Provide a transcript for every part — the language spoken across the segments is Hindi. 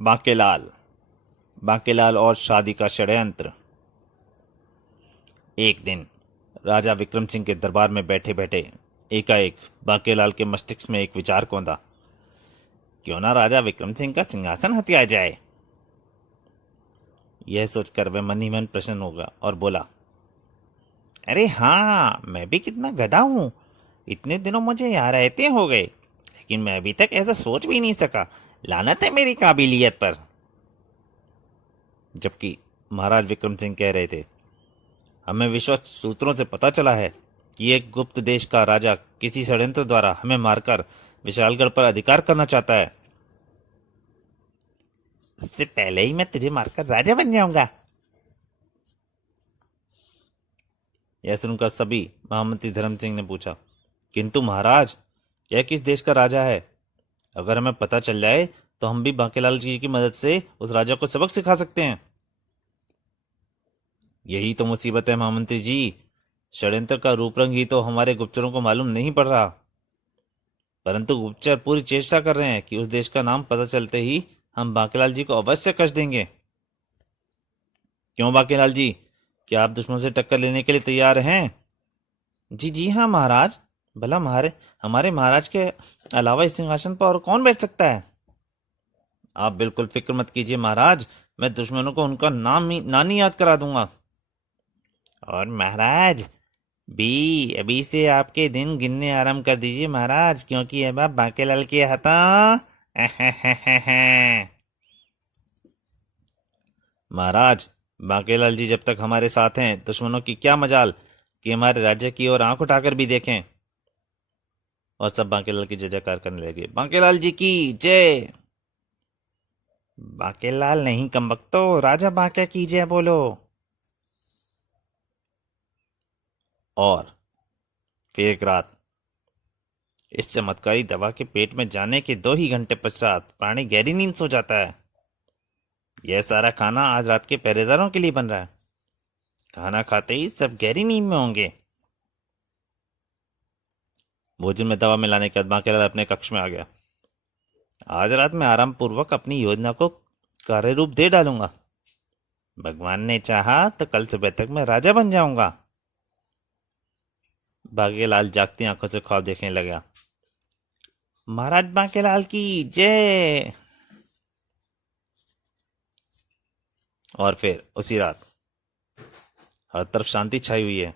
बांकेलाल बांकेलाल और शादी का षड्यंत्र। एक दिन राजा विक्रम सिंह के दरबार में बैठे बैठे एकाएक बांकेलाल के मस्तिष्क में एक विचार कौंधा। क्यों ना राजा विक्रम सिंह का सिंहासन हथिया जाए। यह सोचकर वह मन ही मन प्रसन्न होगा और बोला, अरे हाँ, मैं भी कितना गधा हूं। इतने दिनों मुझे यहाँ रहते हो गए, लेकिन मैं अभी तक ऐसा सोच भी नहीं सका। लानत है मेरी काबिलियत पर। जबकि महाराज विक्रम सिंह कह रहे थे, हमें विश्वस्त सूत्रों से पता चला है कि एक गुप्त देश का राजा किसी षड्यंत्र द्वारा हमें मारकर विशालगढ़ पर अधिकार करना चाहता है। इससे पहले ही मैं तुझे मारकर राजा बन जाऊंगा। यह सुनकर सभी महामंत्री धर्म सिंह ने पूछा, किंतु महाराज, यह किस देश का राजा है? अगर हमें पता चल जाए तो हम भी बांकेलाल जी की मदद से उस राजा को सबक सिखा सकते हैं। यही तो मुसीबत है महामंत्री जी। षड्यंत्र का रूप रंग ही तो हमारे गुप्तचरों को मालूम नहीं पड़ रहा, परंतु गुप्तचर पूरी चेष्टा कर रहे हैं कि उस देश का नाम पता चलते ही हम बांकेलाल जी को अवश्य कष्ट देंगे। क्यों बांकेलाल जी, क्या आप दुश्मन से टक्कर लेने के लिए तैयार हैं? जी जी हाँ महाराज। भला हमारे महाराज के अलावा इस सिंहासन पर और कौन बैठ सकता है? आप बिल्कुल फिक्र मत कीजिए महाराज, मैं दुश्मनों को उनका नानी याद करा दूंगा। और महाराज भी अभी से आपके दिन गिनने आरंभ कर दीजिए महाराज, क्योंकि अब आप बांकेलाल के हाथों। महाराज, बांकेलाल जी जब तक हमारे साथ हैं, दुश्मनों की क्या मजाल कि हमारे राज्य की ओर आंख उठाकर भी देखें। और सब बांकेलाल की जय जयकार करने लगे। बांकेलाल जी की जय। बांकेलाल नहीं कमबख्तो, राजा बांके की जय बोलो। और फिर एक रात इस चमत्कारी दवा के पेट में जाने के 2 ही घंटे पश्चात प्राणी गहरी नींद सो जाता है। यह सारा खाना आज रात के पहरेदारों के लिए बन रहा है। खाना खाते ही सब गहरी नींद में होंगे। भोजन में दवा मिलाने के बाद बांकेलाल अपने कक्ष में आ गया। आज रात मैं आराम पूर्वक अपनी योजना को कार्य रूप दे डालूंगा। भगवान ने चाहा तो कल सुबह तक मैं राजा बन जाऊंगा। बांकेलाल जागती आंखों से ख्वाब देखने लगा। महाराज बांकेलाल की जय। और फिर उसी रात हर तरफ शांति छाई हुई है।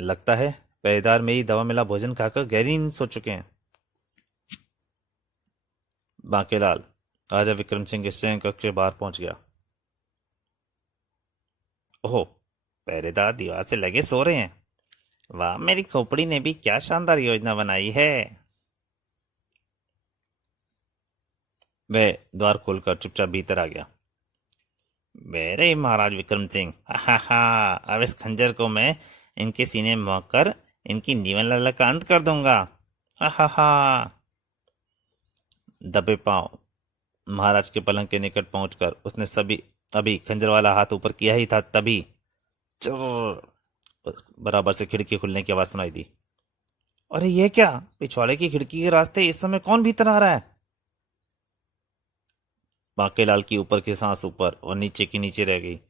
लगता है पहरेदार मेरी दवा मिला भोजन खाकर गहरी नींद सो चुके हैं। बांकेलाल राजा विक्रम सिंह के शयन कक्ष के बाहर पहुंच गया। ओह, पहरेदार दीवार से लगे सो रहे हैं। वाह, मेरी खोपड़ी ने भी क्या शानदार योजना बनाई है। वह द्वार खोलकर चुपचाप भीतर आ गया। मेरे महाराज विक्रम सिंह, हा, अब इस खंजर को मैं इनके सीने में भोंक कर इनकी जीवन लला का अंत कर दूंगा। हा। दबे पांव महाराज के पलंग के निकट पहुंचकर उसने सभी अभी खंजर वाला हाथ ऊपर किया ही था, तभी चुर बराबर से खिड़की खुलने की आवाज सुनाई दी। अरे ये क्या, पिछवाड़े की खिड़की के रास्ते इस समय कौन भीतर आ रहा है? बांकेलाल की ऊपर की सांस ऊपर और नीचे की नीचे रह गई।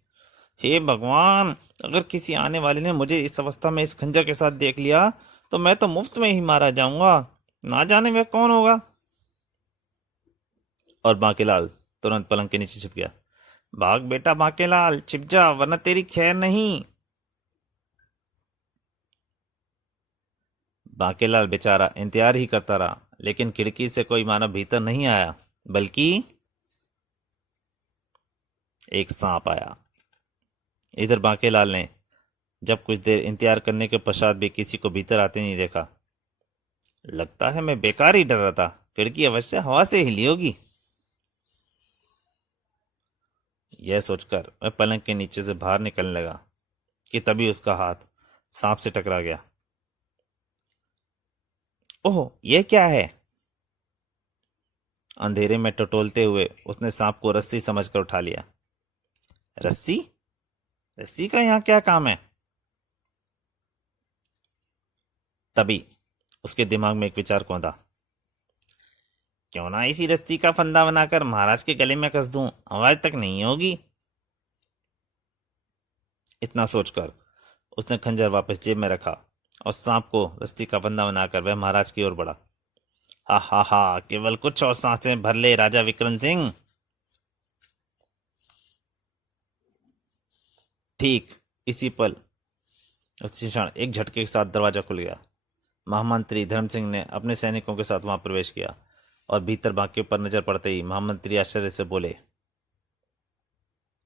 हे भगवान, अगर किसी आने वाले ने मुझे इस अवस्था में इस खंजर के साथ देख लिया तो मैं तो मुफ्त में ही मारा जाऊंगा। ना जाने वह कौन होगा। और बांकेलाल तुरंत पलंग के नीचे छिप गया। भाग बेटा बांकेलाल, छिप जा, वरना तेरी खैर नहीं। बांकेलाल बेचारा इंतजार ही करता रहा, लेकिन खिड़की से कोई मानव भीतर नहीं आया, बल्कि एक सांप आया। इधर बांकेलाल ने जब कुछ देर इंतजार करने के पश्चात भी किसी को भीतर आते नहीं देखा। लगता है मैं बेकार ही डर रहा था, खिड़की अवश्य हवा से हिली होगी। यह सोचकर वह पलंग के नीचे से बाहर निकलने लगा कि तभी उसका हाथ सांप से टकरा गया। ओह, यह क्या है? अंधेरे में टटोलते हुए उसने सांप को रस्सी समझकर उठा लिया। रस्सी? रस्सी का यहाँ क्या काम है? तभी उसके दिमाग में एक विचार कौंधा। क्यों ना इसी रस्सी का फंदा बनाकर महाराज के गले में कस दूं, आवाज तक नहीं होगी। इतना सोचकर उसने खंजर वापस जेब में रखा और सांप को रस्सी का फंदा बनाकर वह महाराज की ओर बढ़ा। हा हा हा, केवल कुछ और सांसें भर ले राजा विक्रम सिंह। ठीक इसी पल, उसी क्षण एक झटके के साथ दरवाजा खुल गया। महामंत्री धर्म सिंह ने अपने सैनिकों के साथ वहां प्रवेश किया और भीतर बांके पर नजर पड़ते ही महामंत्री आश्चर्य से बोले,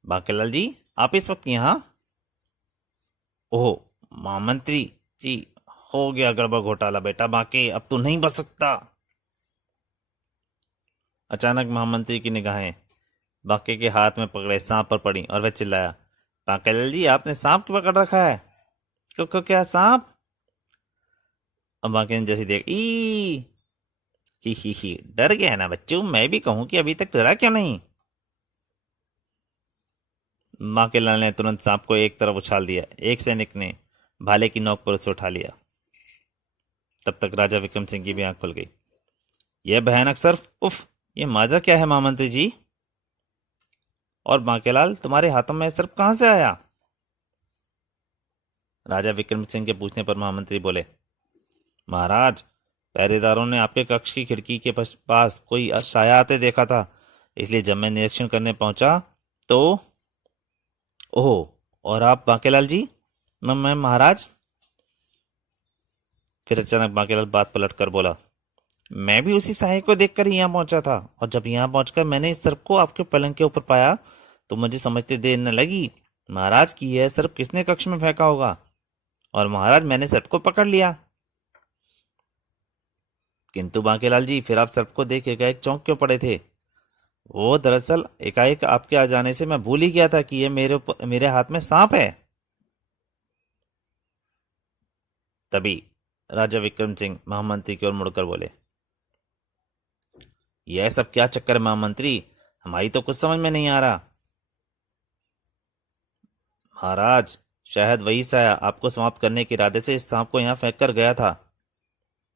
बांकेलाल जी, आप इस वक्त यहाँ? ओह महामंत्री जी, हो गया गड़बड़ घोटाला बेटा बांके, अब तू नहीं बच सकता। अचानक महामंत्री की निगाहें बांके के हाथ में पकड़े सांप पर पड़ी और वह चिल्लाया, बांकेलाल जी, आपने सांप क्यों पकड़ रखा है? क्यों, क्या सांप? अब बांके ने जैसे देख, ई ही, डर गया है ना बच्चों, मैं भी कहूं कि अभी तक डरा क्यों नहीं? बांकेलाल ने तुरंत सांप को एक तरफ उछाल दिया। एक सैनिक ने भाले की नोक पर उसे उठा लिया। तब तक राजा विक्रम सिंह की भी आंख खुल गई। यह भयानक सर्प, उफ, ये माजरा क्या है महामंत्री जी? और बांकेलाल, तुम्हारे हाथों में सर्प कहां से आया? राजा विक्रम सिंह के पूछने पर महामंत्री बोले, महाराज, पहरेदारों ने आपके कक्ष की खिड़की के पास कोई साया आते देखा था, इसलिए जब मैं निरीक्षण करने पहुंचा तो। ओह, और आप बांकेलाल जी? मैं महाराज। फिर अचानक बांकेलाल बात पलट कर बोला, मैं भी उसी साये को देखकर ही यहाँ पहुंचा था, और जब यहाँ पहुंचकर मैंने इस सर्प को आपके पलंग के ऊपर पाया तो मुझे समझते देर न लगी महाराज की यह सर्प किसने कक्ष में फेंका होगा, और महाराज मैंने सर्प को पकड़ लिया। किंतु बांकेलाल जी, फिर आप सर्प को देख एकाएक चौंक क्यों पड़े थे? वो दरअसल एकाएक आपके आ जाने से मैं भूल ही गया था कि ये मेरे हाथ में सांप है। तभी राजा विक्रम सिंह महामंत्री की ओर मुड़कर बोले, यह सब क्या चक्कर है महामंत्री, हमारी तो कुछ समझ में नहीं आ रहा। महाराज, शायद वही साया आपको समाप्त करने के इरादे से इस सांप को यहाँ फेंक कर गया था।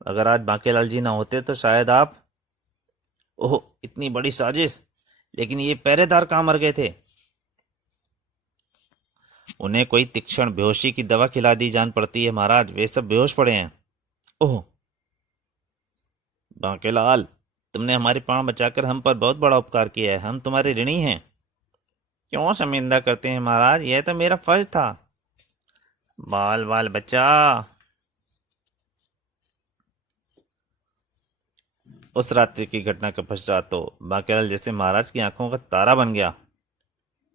अगर आज बांकेलाल जी ना होते तो शायद आप। ओह, इतनी बड़ी साजिश! लेकिन ये पहरेदार कहाँ मर गए थे? उन्हें कोई तीक्ष्ण बेहोशी की दवा खिला दी जान पड़ती है महाराज, वे सब बेहोश पड़े हैं। ओह बांकेलाल, तुमने हमारे प्राण बचाकर हम पर बहुत बड़ा उपकार किया है, हम तुम्हारे ऋणी हैं। क्यों शर्मिंदा करते हैं महाराज, यह तो मेरा फर्ज था। बाल बाल बच्चा। उस रात्रि की घटना के पश्चात तो बांकेलाल जैसे महाराज की आंखों का तारा बन गया।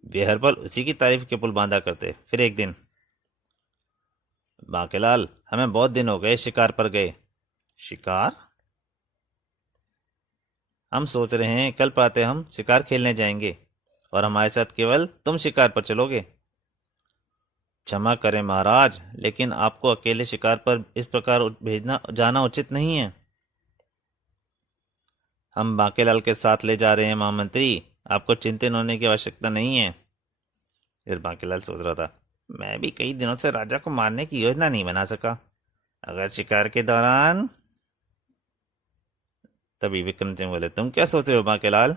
वे हर पल उसी की तारीफ के पुल बांधा करते। फिर एक दिन, बांकेलाल, हमें बहुत दिन हो गए शिकार पर गए। शिकार? हम सोच रहे हैं कल प्रातः हम शिकार खेलने जाएंगे और हमारे साथ केवल तुम शिकार पर चलोगे। क्षमा करें महाराज, लेकिन आपको अकेले शिकार पर इस प्रकार भेजना जाना उचित नहीं है। हम बांकेलाल के साथ ले जा रहे हैं महामंत्री, आपको चिंतित होने की आवश्यकता नहीं है। फिर बांकेलाल सोच रहा था, मैं भी कई दिनों से राजा को मारने की योजना नहीं बना सका। अगर शिकार के दौरान। तभी विक्रम सिंह बोले, तुम क्या सोच रहे हो बांकेलाल?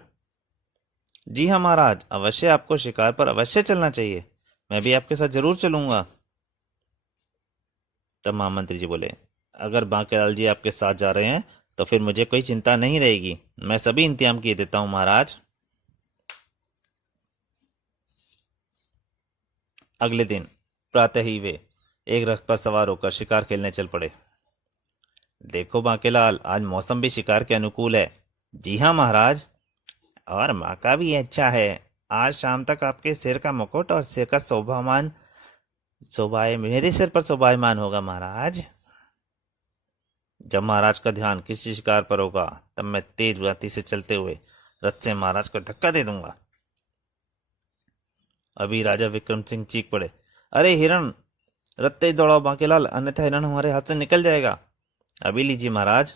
जी हाँ महाराज, अवश्य आपको शिकार पर अवश्य चलना चाहिए, मैं भी आपके साथ जरूर चलूंगा। तब महामंत्री जी बोले, अगर बांकेलाल जी आपके साथ जा रहे हैं तो फिर मुझे कोई चिंता नहीं रहेगी, मैं सभी इंतजाम किए देता हूं महाराज। अगले दिन प्रातः ही वे एक रथ पर सवार होकर शिकार खेलने चल पड़े। देखो बांकेलाल, आज मौसम भी शिकार के अनुकूल है। जी हाँ महाराज, और मौका भी अच्छा है। आज शाम तक आपके सिर का मुकुट और सिर का शोभामान शोभाए मेरे सिर पर शोभायमान होगा महाराज। जब महाराज का ध्यान किसी शिकार पर होगा तब मैं तेज गति से चलते हुए रथ से महाराज को धक्का दे दूंगा। अभी राजा विक्रम सिंह चीख पड़े, अरे हिरण, रथ तेज दौड़ाओ बांकेलाल, अन्यथा हिरण हमारे हाथ से निकल जाएगा। अभी लीजिए महाराज।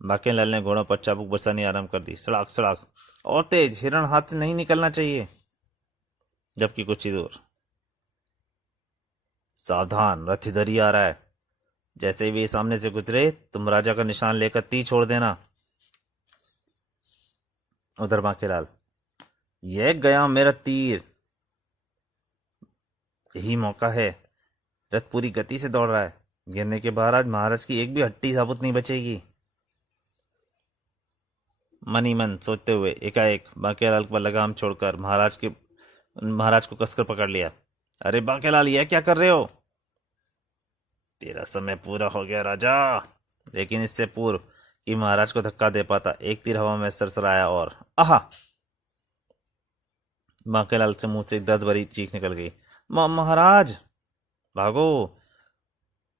बांकेलाल ने घोड़ों पर चाबुक बरसानी आरंभ कर दी। सड़ाक सड़ाक, और तेज, हिरण हाथ से नहीं निकलना चाहिए। जबकि कुछ ही दूर, सावधान, रथ इधर ही आ रहा है। जैसे ही वे सामने से गुजरे तुम राजा का निशान लेकर तीर छोड़ देना। उधर बांकेलाल, यह गया मेरा तीर, यही मौका है। रथ पूरी गति से दौड़ रहा है, गिरने के बाद आज महाराज की एक भी हड्डी साबुत नहीं बचेगी। मन ही मन सोचते हुए एकाएक बांकेलाल पर लगाम छोड़कर महाराज को कसकर पकड़ लिया। अरे बांकेलाल, यह क्या कर रहे हो? तेरा समय पूरा हो गया राजा। लेकिन इससे पूर्व कि महाराज को धक्का दे पाता, एक तीर हवा में सरसराया और आहा! बांकेलाल से मुंह से एक दर्द भरी चीख निकल गई। महाराज भागो!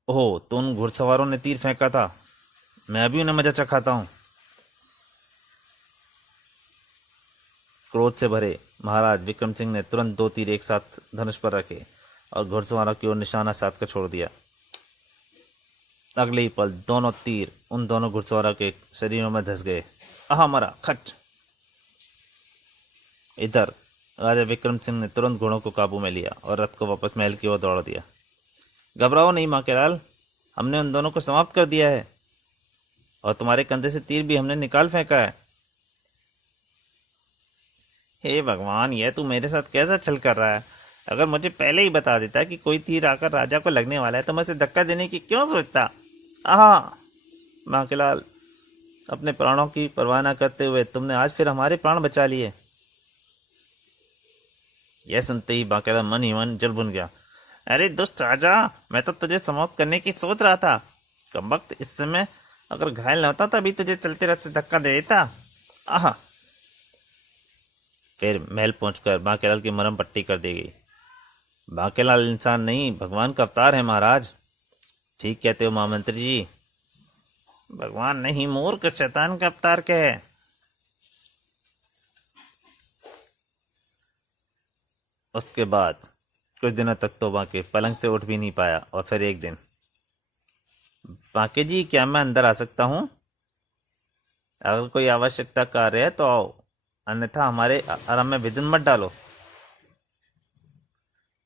ओह, तो उन घुड़सवारों ने तीर फेंका था, मैं भी उन्हें मजा चखाता हूं। क्रोध से भरे महाराज विक्रम सिंह ने तुरंत 2 तीर एक साथ धनुष पर रखे और घुड़सवारों की ओर निशाना साध कर छोड़ दिया। अगले ही पल दोनों तीर उन दोनों घुड़सवारों के शरीरों में धंस गए। आहा, मरा! खट! इधर राजा विक्रम सिंह ने तुरंत घोड़ों को काबू में लिया और रथ को वापस महल की ओर दौड़ दिया। घबराओ नहीं बांकेलाल, हमने उन दोनों को समाप्त कर दिया है और तुम्हारे कंधे से तीर भी हमने निकाल फेंका है। हे भगवान, यह तू मेरे साथ कैसा छल कर रहा है? अगर मुझे पहले ही बता देता कि कोई तीर आकर राजा को लगने वाला है तो मैं उसे धक्का देने की क्यों सोचता? आहा! बांकेलाल, अपने प्राणों की परवाह न करते हुए तुमने आज फिर हमारे प्राण बचा लिए। यह सुनते ही बांकेलाल मन ही मन जल भुन गया। अरे दुष्ट राजा, मैं तो तुझे समाप्त करने की सोच रहा था। कमबख्त, इस समय अगर घायल न होता तभी तुझे चलते रथ से धक्का दे देता। आहा! फिर महल पहुंचकर बांकेलाल की मरहम पट्टी कर दी गई। बांकेलाल इंसान नहीं, भगवान का अवतार है महाराज। ठीक कहते हो महामंत्री जी। भगवान नहीं, मूर्ख शैतान का अवतार क्या है? उसके बाद कुछ दिनों तक तो बांके पलंग से उठ भी नहीं पाया और फिर एक दिन, बांके जी, क्या मैं अंदर आ सकता हूँ? अगर कोई आवश्यकता कार्य है तो आओ, अन्यथा हमारे आराम में विघ्न मत डालो।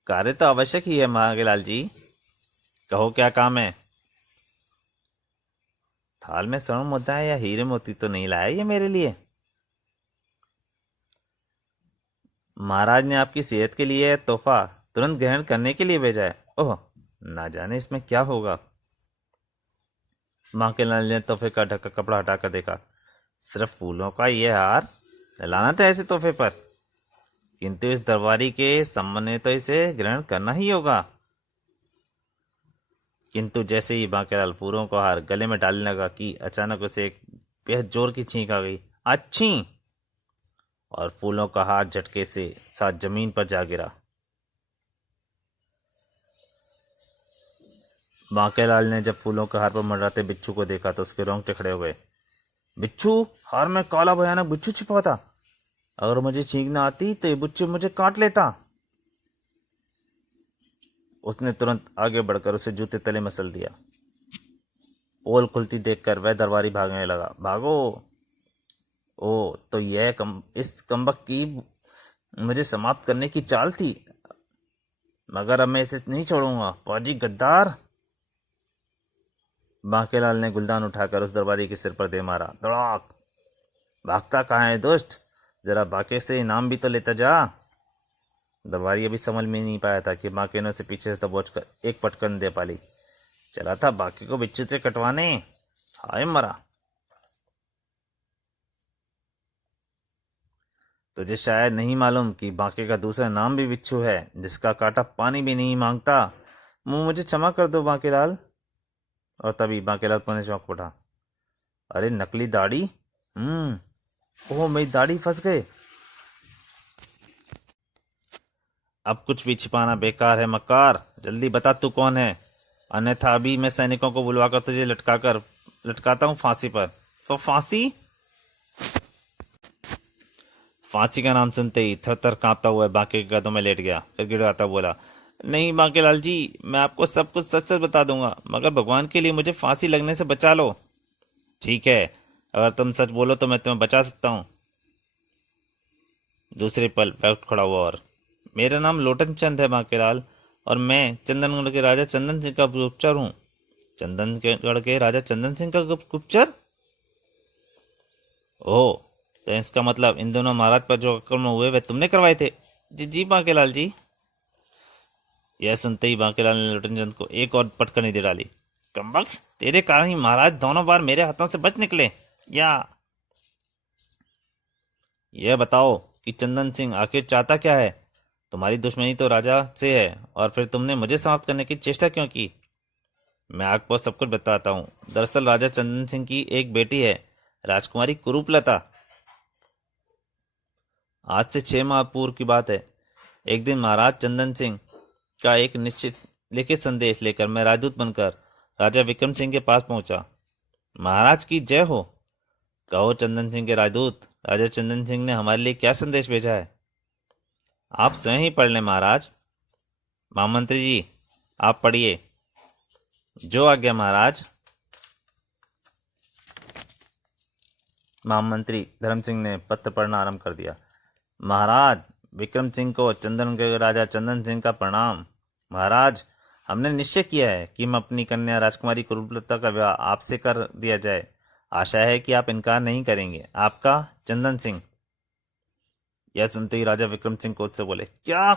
कार्य तो आवश्यक ही है बांकेलाल जी, कहो क्या काम है? थाल में स्वर्ण मुद्दा है या हीरे मोती तो नहीं लाया ये मेरे लिए? महाराज ने आपकी सेहत के लिए तोहफा तुरंत ग्रहण करने के लिए भेजा है। ओह, ना जाने इसमें क्या होगा। बांकेलाल ने तोहफे का ढका कपड़ा हटाकर देखा। सिर्फ फूलों का यह हार, लाना था ऐसे तोहफे पर, किंतु इस दरबारी के सामने तो इसे ग्रहण करना ही होगा। किंतु जैसे ही बांकेलाल फूलों का हार गले में डालने लगा कि अचानक उसे एक बेहद जोर की छींक आ गई। अच्छी! और फूलों का हार झटके से साथ जमीन पर जा गिरा। बांकेलाल ने जब फूलों के हार पर मंडराते बिच्छू को देखा तो उसके रोंगटे खड़े हो गए। बिच्छू? हार में काला भयानक बिच्छू छिपा था। अगर मुझे छींकना आती तो ये बिच्छू मुझे काट लेता। उसने तुरंत आगे बढ़कर उसे जूते तले मसल दिया। पोल खुलती देखकर वह दरबारी भागने लगा। भागो! ओ, तो यह इस कमबख्त की मुझे समाप्त करने की चाल थी, मगर अब मैं इसे नहीं छोड़ूंगा। फौजी गद्दार! बांकेलाल ने गुलदान उठाकर उस दरबारी के सिर पर दे मारा। दड़ाक! भागता कहाँ है दुष्ट? जरा बांके से इनाम भी तो लेता जा। दरबारी अभी समझ में नहीं पाया था कि बांके ने उसे पीछे से दबोचकर एक पटकन दे पाली। चला था बांके को बिच्छू से कटवाने। हाय मरा! तुझे शायद नहीं मालूम कि बांके का दूसरा नाम भी बिच्छू है, जिसका कांटा पानी भी नहीं मांगता। मुझे क्षमा कर दो बांकेलाल। और तभी बांकेलाल पुनः चौंक उठा। अरे नकली दाढ़ी! ओह, मेरी दाढ़ी फंस गए। अब कुछ भी छिपाना बेकार है मक्कार, जल्दी बता तू कौन है, अन्यथा अभी मैं सैनिकों को बुलवाकर तुझे लटकाता हूँ फांसी पर। तो फांसी? फांसी का नाम सुनते ही थर थर कांपता हुआ बांके के कदमों में लेट गया। फिर गिड़गिड़ाता बोला, नहीं बांकेलाल जी, मैं आपको सब कुछ सच सच बता दूंगा, मगर भगवान के लिए मुझे फांसी लगने से बचा लो। ठीक है, अगर तुम सच बोलो तो मैं तुम्हें बचा सकता हूँ। दूसरे पल वह उठ खड़ा हुआ और, मेरा नाम लोटन चंद है बांकेलाल, और मैं चंदनगढ़ के राजा चंदन सिंह का गुप्तचर हूँ। चंदनगढ़ के राजा चंदन सिंह का गुप्तचर? ओह, तो इसका मतलब इन दोनों महाराज पर जो आक्रमण हुए वे तुमने करवाए थे? जी जी बांकेलाल जी। यह सुनते ही बांकेलाल ने लोटन चंद को एक और पटकनी दे डाली। कमबख्त, तेरे कारण ही महाराज दोनों बार मेरे हाथों से बच निकले। या यह बताओ कि चंदन सिंह आखिर चाहता क्या है? तुम्हारी दुश्मनी तो राजा से है, और फिर तुमने मुझे समाप्त करने की चेष्टा क्यों की? मैं आपको सब कुछ बताता हूँ। दरअसल राजा चंदन सिंह की एक बेटी है, राजकुमारी कुरूपलता। आज से 6 माह पूर्व की बात है। एक दिन महाराज चंदन सिंह का एक निश्चित लिखित संदेश लेकर मैं राजदूत बनकर राजा विक्रम सिंह के पास पहुंचा। महाराज की जय हो। कहो चंदन सिंह के राजदूत, राजा चंदन सिंह ने हमारे लिए क्या संदेश भेजा है? आप स्वयं ही पढ़ लें महाराज। महामंत्री जी, आप पढ़िए। जो आज्ञा महाराज। महामंत्री धर्म सिंह ने पत्र पढ़ना आरंभ कर दिया। महाराज विक्रम सिंह को चंदन के राजा चंदन सिंह का प्रणाम। महाराज, हमने निश्चय किया है कि हम अपनी कन्या राजकुमारी कुरूपलता का विवाह आपसे कर दिया जाए। आशा है कि आप इनकार नहीं करेंगे। आपका चंदन सिंह। यह सुनते ही राजा विक्रम सिंह क्रोध से बोले, क्या?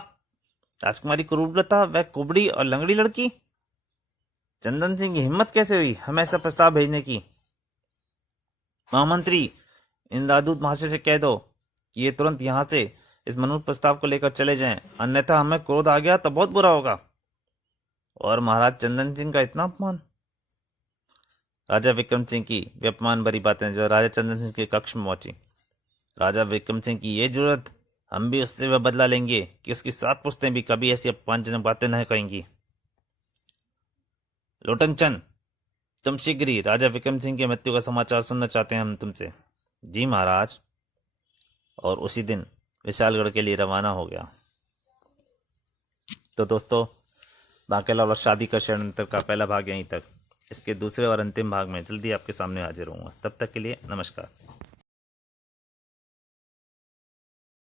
राजकुमारी कुरूपलता, वह कुबड़ी और लंगड़ी लड़की? चंदन सिंह की हिम्मत कैसे हुई हमें ऐसा प्रस्ताव भेजने की? महामंत्री, इन राजदूत महाशय से कह दो कि ये तुरंत यहाँ से इस मनूर प्रस्ताव को लेकर चले जाएं, अन्यथा हमें क्रोध आ गया तो बहुत बुरा होगा। और महाराज चंदन सिंह का इतना अपमान? राजा विक्रम सिंह की वे अपमान भरी बातें जो राजा चंदन सिंह के कक्ष में पहुंची। राजा विक्रम सिंह की ये जरूरत, हम भी उससे वह बदला लेंगे कि उसकी 7 पुश्तें भी कभी ऐसी अपमानजनक बातें नहीं कहेंगी। लोटन चंद, तुम शीघ्र ही राजा विक्रम सिंह की मृत्यु का समाचार सुनना चाहते हैं हम तुमसे। जी महाराज। और उसी दिन विशालगढ़ के लिए रवाना हो गया। तो दोस्तों, बांकेलाल और शादी का षड्यंत्र का पहला भाग यहीं तक। इसके दूसरे और अंतिम भाग में जल्दी आपके सामने हाजिर होऊंगा। तब तक के लिए नमस्कार।